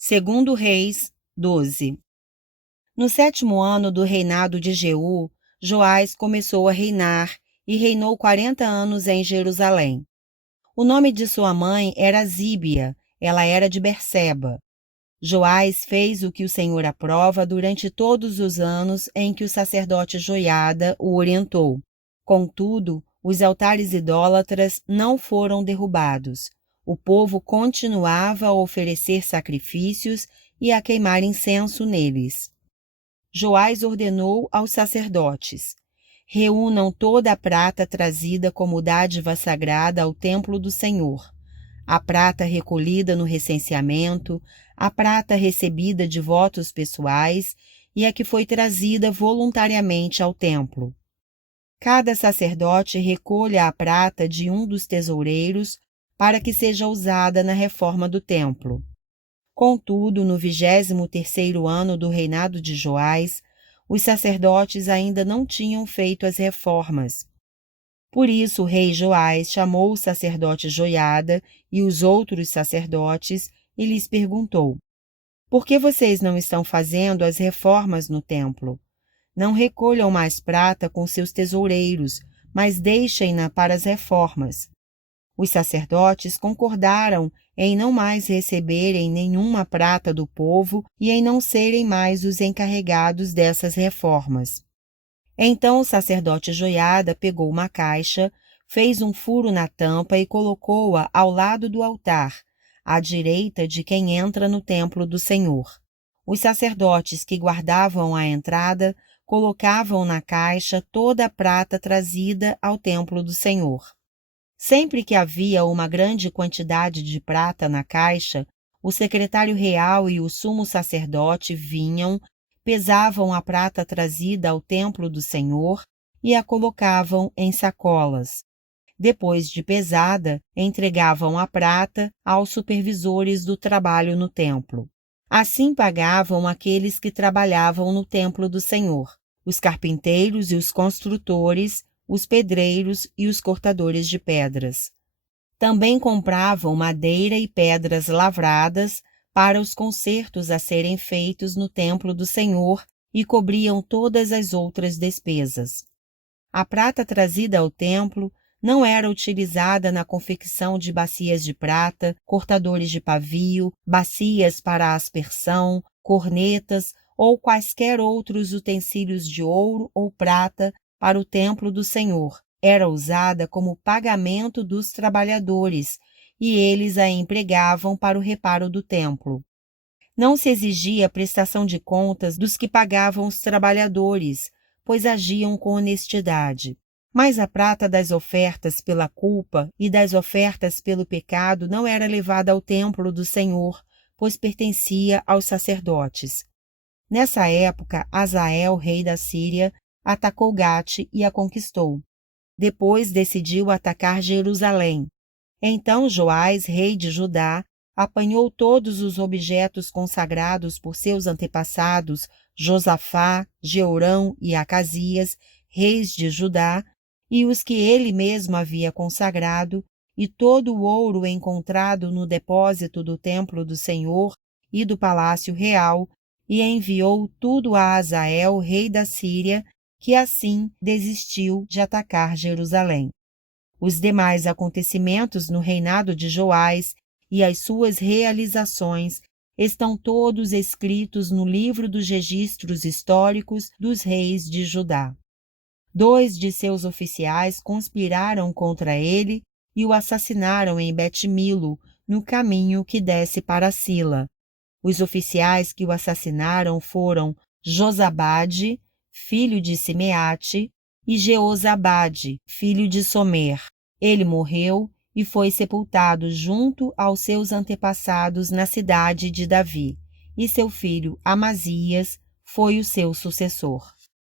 Segundo Reis 12. No 7º ano do reinado de Jeú, Joás começou a reinar e reinou 40 anos em Jerusalém. O nome de sua mãe era Zíbia, ela era de Berseba. Joás fez o que o Senhor aprova durante todos os anos em que o sacerdote Joiada o orientou. Contudo, os altares idólatras não foram derrubados. O povo continuava a oferecer sacrifícios e a queimar incenso neles. Joás ordenou aos sacerdotes: reúnam toda a prata trazida como dádiva sagrada ao templo do Senhor, a prata recolhida no recenseamento, a prata recebida de votos pessoais e a que foi trazida voluntariamente ao templo. Cada sacerdote recolha a prata de um dos tesoureiros para que seja usada na reforma do templo. Contudo, no 23º ano do reinado de Joás, os sacerdotes ainda não tinham feito as reformas. Por isso o rei Joás chamou o sacerdote Joiada e os outros sacerdotes e lhes perguntou: por que vocês não estão fazendo as reformas no templo? Não recolham mais prata com seus tesoureiros, mas deixem-na para as reformas. Os sacerdotes concordaram em não mais receberem nenhuma prata do povo e em não serem mais os encarregados dessas reformas. Então o sacerdote Joiada pegou uma caixa, fez um furo na tampa e colocou-a ao lado do altar, à direita de quem entra no templo do Senhor. Os sacerdotes que guardavam a entrada colocavam na caixa toda a prata trazida ao templo do Senhor. Sempre que havia uma grande quantidade de prata na caixa, o secretário real e o sumo sacerdote vinham, pesavam a prata trazida ao templo do Senhor e a colocavam em sacolas. Depois de pesada, entregavam a prata aos supervisores do trabalho no templo. Assim pagavam aqueles que trabalhavam no templo do Senhor, os carpinteiros e os construtores, os pedreiros e os cortadores de pedras. Também compravam madeira e pedras lavradas para os concertos a serem feitos no templo do Senhor e cobriam todas as outras despesas. A prata trazida ao templo não era utilizada na confecção de bacias de prata, cortadores de pavio, bacias para aspersão, cornetas ou quaisquer outros utensílios de ouro ou prata para o templo do Senhor. Era usada como pagamento dos trabalhadores, e eles a empregavam para o reparo do templo. Não se exigia prestação de contas dos que pagavam os trabalhadores, pois agiam com honestidade. Mas a prata das ofertas pela culpa e das ofertas pelo pecado não era levada ao templo do Senhor, pois pertencia aos sacerdotes. Nessa época, Hazael, rei da Síria, atacou Gate e a conquistou. Depois decidiu atacar Jerusalém. Então Joás, rei de Judá, apanhou todos os objetos consagrados por seus antepassados, Josafá, Jeorão e Acasias, reis de Judá, e os que ele mesmo havia consagrado, e todo o ouro encontrado no depósito do templo do Senhor e do palácio real, e enviou tudo a Hazael, rei da Síria, que assim desistiu de atacar Jerusalém. Os demais acontecimentos no reinado de Joás e as suas realizações estão todos escritos no livro dos registros históricos dos reis de Judá. 2 de seus oficiais conspiraram contra ele e o assassinaram em Bet-Milo, no caminho que desce para Sila. Os oficiais que o assassinaram foram Josabade, filho de Simeate, e Jeozabade, filho de Somer. Ele morreu e foi sepultado junto aos seus antepassados na cidade de Davi, e seu filho Amazias foi o seu sucessor.